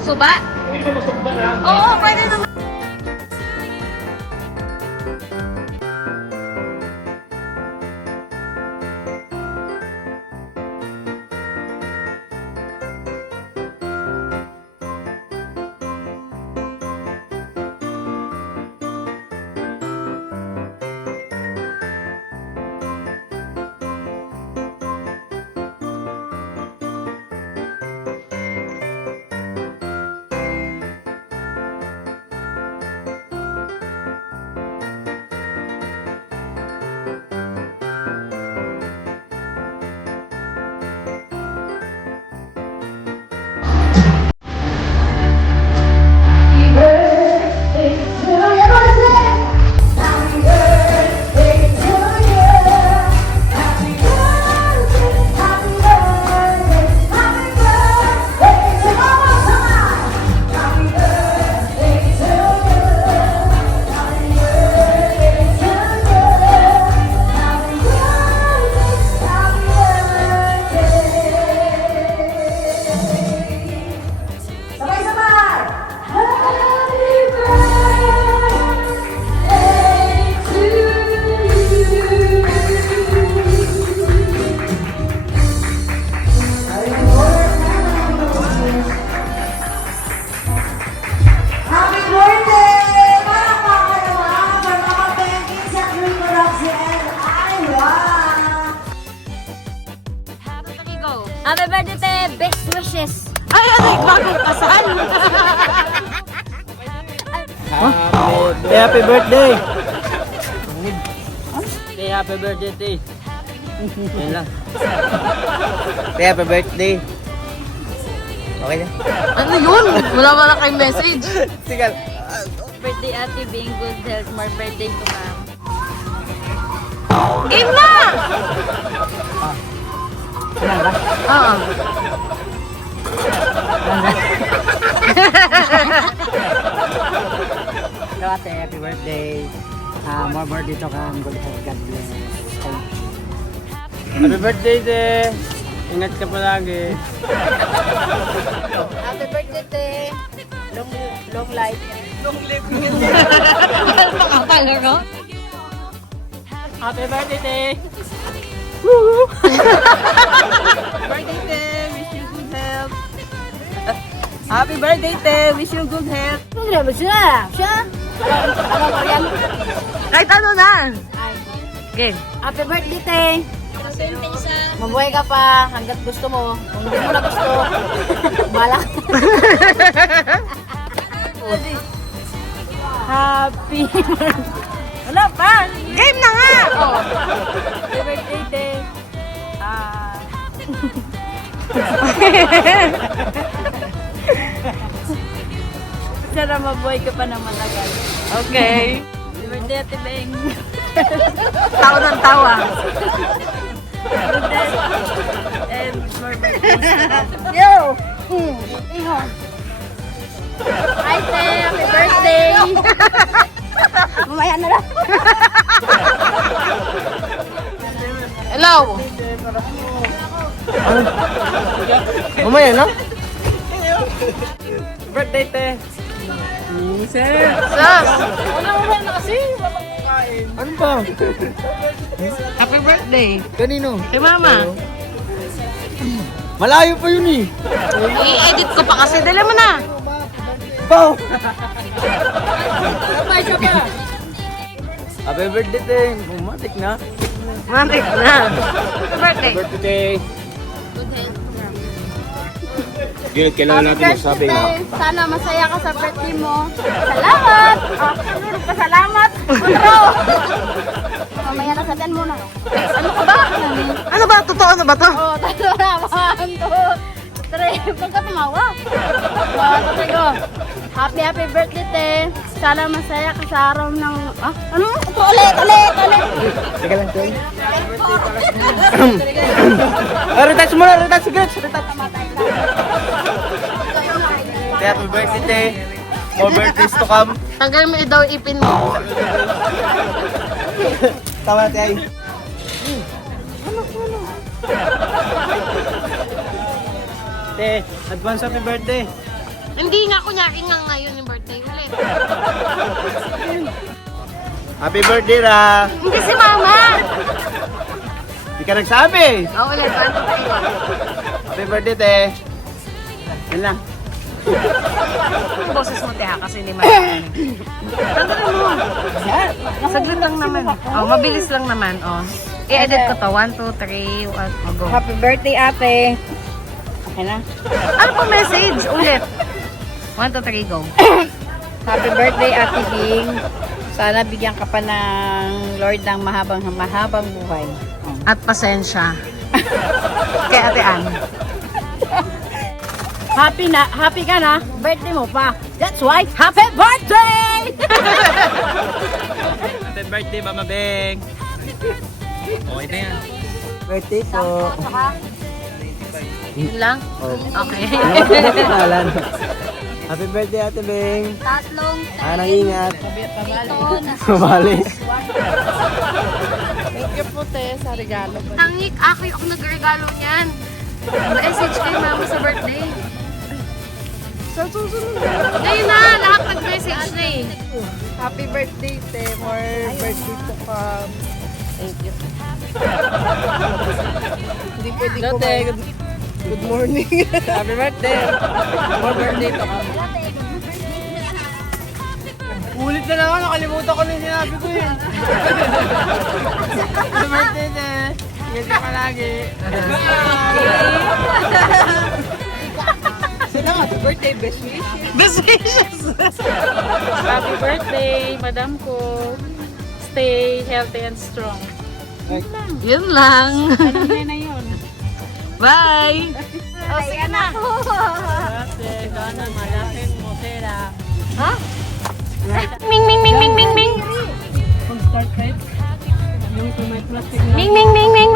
Suba? Oo, pwede naman. Happy birthday, te! Best wishes! Ay, bagong kasal! Happy birthday! Happy birthday, Tay. Yan lang. Happy birthday. Okay na? Ano yun? Wala wala kayong message. Sige. Birthday, Ate Bing. Good health. More birthday to come. Game na! Oo. Hello, Ate. Happy birthday. More birthday to come. Good health. God bless. Happy birthday, Te. Ingat ka palagi. Happy birthday, te! Long life. Makapala ko. Happy birthday, Te. Birthday, te! Wish you good health. Happy birthday, te! Wish you good health. Ano siya? Siya? Kahit ano na. Game. Happy birthday, te! Mabuhay ka pa hanggat gusto mo. Kung hindi mo na gusto, balak. Happy birthday. Wala pa. Game na nga. Oh. Happy birthday, te! Sana mabuhay ka pa ng matagal. Okay. Happy birthday, Ate Beng. Tawa ng tawa. Good health and more birthdays. Yo! Iho. Hi, te! Happy birthday! Mamaya na lang. Hello. Mamaya na? Birthday, te. Sus! Wala na kasi. Ano ba? Happy birthday. Kanino? Kay mama. Malayo pa yun eh. I-edit ko pa kasi. Dali mo na. Bow! Happy birthday, Te. Bumatik na. Mantik na. Happy birthday. Birthday. Good health. Gilid, kailangan natin magsabi nga. Sana masaya ka sa birthday mo. Salamat! Pasalamat! Bro! Mamaya na sabihan mo na. Ano ka ba? Ano ba? Totoo na ba to? Oh, talo na. 1, 2, 3. Huwag ka tumawa. Tatay ko. Happy birthday, te. Sana masaya ka sa araw ng... Ah? Ano? Ulit. Teka lang, Toy. Retouch muna, retouch. Happy birthday, te. More birthdays to come. Tanggal mo daw ipin mo. Tama natin ay. Te, advance happy birthday. Hindi nga, kunyari nga ngayon yung birthday ulit. Happy birthday, Ra. Hindi si Mama! Di ka nagsabi. Ulit. Happy birthday, te. Yan lang. Yung boses mo, Teha, kasi hindi marami. Tandaan mo. Saglit lang naman. Oh, mabilis lang naman. Oh. I-edit ko to. 1, 2, 3, 1, go. Happy birthday, ate. Okay na? Ano po message? Ulit. 1, 2, 3, go. Happy birthday, Ate Bing. Sana bigyan ka pa ng Lord ng mahabang buhay. At pasensya. Kay Ate Ann. Happy ka na? Birthday mo pa. That's why, happy birthday! Happy birthday, Mama Beng. Okay na yan. Birthday po. Yun lang? Okay. Pangalan. Happy birthday, Ate Beng. Tatlong Anang ingat. taon. Mabali. Thank you po, te, sa regalo mo. Tangik, ako nag-regalo niyan. Message kay Mama sa birthday. Sa susunod. Ngayon na, lahat nag-message na eh. Happy birthday, te. More birthday to come. Thank you. Hindi pwede ko Good morning. Happy birthday. More birthday to come. Ulit na naman, nakalimutan ko na yung sinabi ko eh. Happy birthday, te. Ingat ka palagi. Sila nga, happy birthday, best wishes. Best wishes! Happy birthday, madam ko. Stay healthy and strong. Yun lang. Ano na yun? Bye! Oh, sige na. Kasi sana malaking motera. Ming, ming, ming, ming, ming, ming! Kung start kahit yung may plastic na Ming, ming, ming, ming,